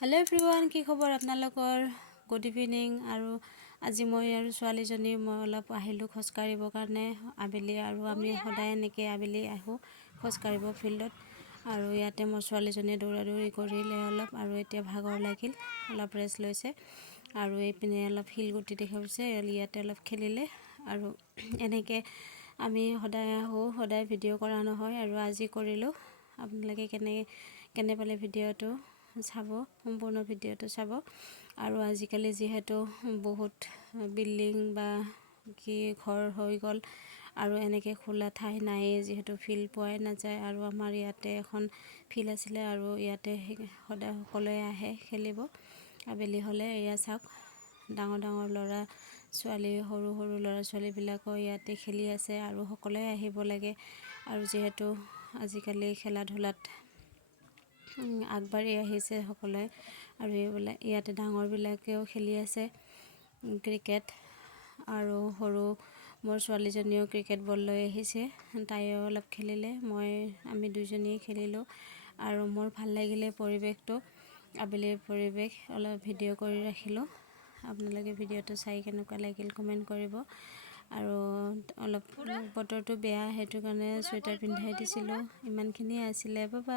Hello' everyone, কি খবৰ আপোনালোকৰ? Good evening. আৰু আজি মই আৰু ছোৱালীজনী অলপ আহিলোঁ খোজকাঢ়িবৰ কাৰণে আবেলি। আৰু আমি সদায় এনেকৈ আবেলি আহোঁ খোজকাঢ়িব ফিল্ডত। আৰু ইয়াতে মোৰ ছোৱালীজনীয়ে দৌৰা দৌৰি কৰিলে অলপ, আৰু এতিয়া ভাগৰ লাগিল, অলপ ৰেষ্ট লৈছে। আৰু এইপিনে অলপ শিলগুটি দেখুৱাইছে, ইয়াতে অলপ খেলিলে। আৰু এনেকৈ আমি সদায় আহোঁ, সদায় ভিডিঅ' কৰা নহয়, আৰু আজি কৰিলোঁ। আপোনালোকে কেনে পালে ভিডিঅ'টো চাব, সম্পূৰ্ণ ভিডিঅ'টো চাব। আৰু আজিকালি যিহেতু বহুত বিল্ডিং বা ঘৰ হৈ গ'ল, আৰু এনেকৈ খোলা ঠাই নায়েই, যিহেতু ফিল্ড পোৱাই নাযায়। আৰু আমাৰ ইয়াতে এখন ফিল্ড আছিলে, আৰু ইয়াতে সদায় সকলোৱে আহে খেলিব আবেলি হ'লে। এয়া চাওক, ডাঙৰ ডাঙৰ ল'ৰা ছোৱালী, সৰু সৰু ল'ৰা ছোৱালীবিলাকো ইয়াতে খেলি আছে, আৰু সকলোৱে আহিব লাগে। আৰু যিহেতু আজিকালি খেলা ধূলাত আগবাঢ়ি আহিছে সকলোৱে, আৰু ইয়াতে ডাঙৰবিলাকেও খেলি আছে ক্ৰিকেট। আৰু মোৰ ছোৱালীজনীও ক্ৰিকেট বল লৈ আহিছে, তাইও অলপ খেলিলে, আমি দুজনীয়ে খেলিলোঁ। আৰু মোৰ ভাল লাগিলে পৰিৱেশটো, আবেলিৰ পৰিৱেশ, অলপ ভিডিঅ' কৰি ৰাখিলোঁ। আপোনালোকে ভিডিঅ'টো চাই কেনেকুৱা লাগিল কমেণ্ট কৰিব। আৰু অলপ বতৰটো বেয়া, সেইটো কাৰণে চুৱেটাৰ পিন্ধাই দিছিলোঁ। ইমানখিনিয়ে আছিলে। Bye bye.